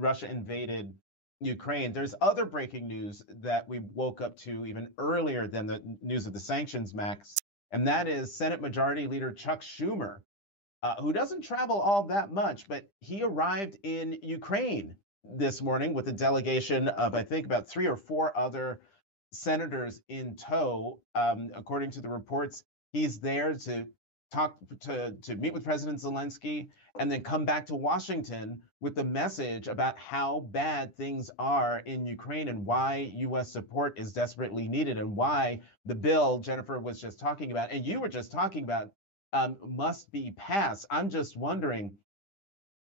Russia invaded Ukraine. There's other breaking news that we woke up to even earlier than the news of the sanctions, Max, and that is Senate Majority Leader Chuck Schumer, who doesn't travel all that much, but he arrived in Ukraine this morning with a delegation of, I think, about 3 or 4 other senators in tow. According to the reports, he's there to talk to meet with President Zelensky and then come back to Washington with the message about how bad things are in Ukraine and why U.S. support is desperately needed and why the bill Jennifer was just talking about and you were just talking about must be passed. I'm just wondering,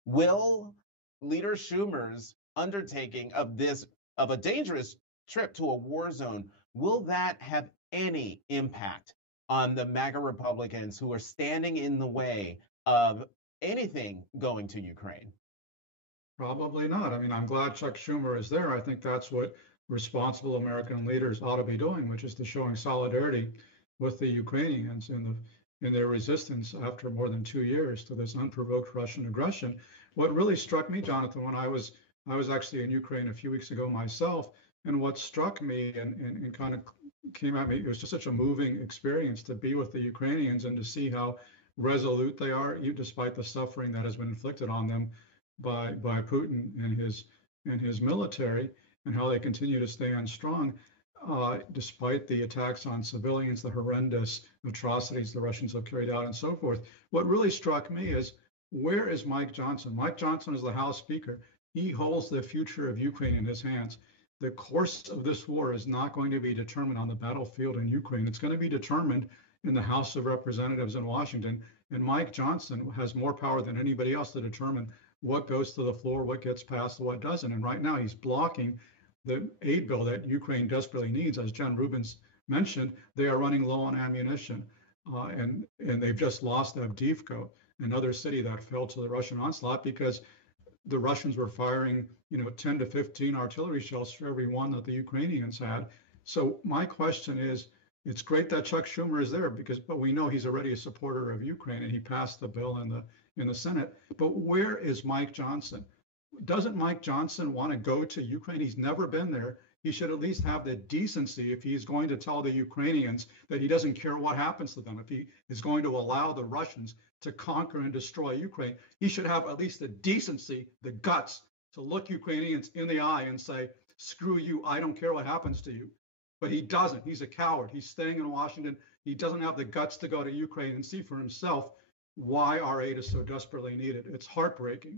will Leader Schumer's undertaking of a dangerous trip to a war zone, will that have any impact on the MAGA Republicans who are standing in the way of anything going to Ukraine? Probably not. I mean, I'm glad Chuck Schumer is there. I think that's what responsible American leaders ought to be doing, which is to showing solidarity with the Ukrainians in their resistance after more than 2 years to this unprovoked Russian aggression. What really struck me, Jonathan, when I was actually in Ukraine a few weeks ago myself, and what struck me and kind of came at me, it was just such a moving experience to be with the Ukrainians and to see how resolute they are, despite the suffering that has been inflicted on them by Putin and his military, and how they continue to stand strong despite the attacks on civilians, the horrendous atrocities the Russians have carried out, and so forth. What really struck me is, where is Mike Johnson? Mike Johnson is the House Speaker. He holds the future of Ukraine in his hands. The course of this war is not going to be determined on the battlefield in Ukraine. It's going to be determined in the House of Representatives in Washington. And Mike Johnson has more power than anybody else to determine what goes to the floor, what gets passed, what doesn't. And right now he's blocking the aid bill that Ukraine desperately needs. As Jen Rubins mentioned, they are running low on ammunition, and they've just lost Avdiivka, another city that fell to the Russian onslaught because the Russians were firing, 10 to 15 artillery shells for every one that the Ukrainians had. So my question is, it's great that Chuck Schumer is there but we know he's already a supporter of Ukraine and he passed the bill in the Senate. But where is Mike Johnson? Doesn't Mike Johnson want to go to Ukraine? He's never been there. He should at least have the decency, if he's going to tell the Ukrainians that he doesn't care what happens to them, if he is going to allow the Russians to conquer and destroy Ukraine, he should have at least the decency, the guts to look Ukrainians in the eye and say, screw you, I don't care what happens to you. But he doesn't. He's a coward. He's staying in Washington. He doesn't have the guts to go to Ukraine and see for himself why our aid is so desperately needed. It's heartbreaking.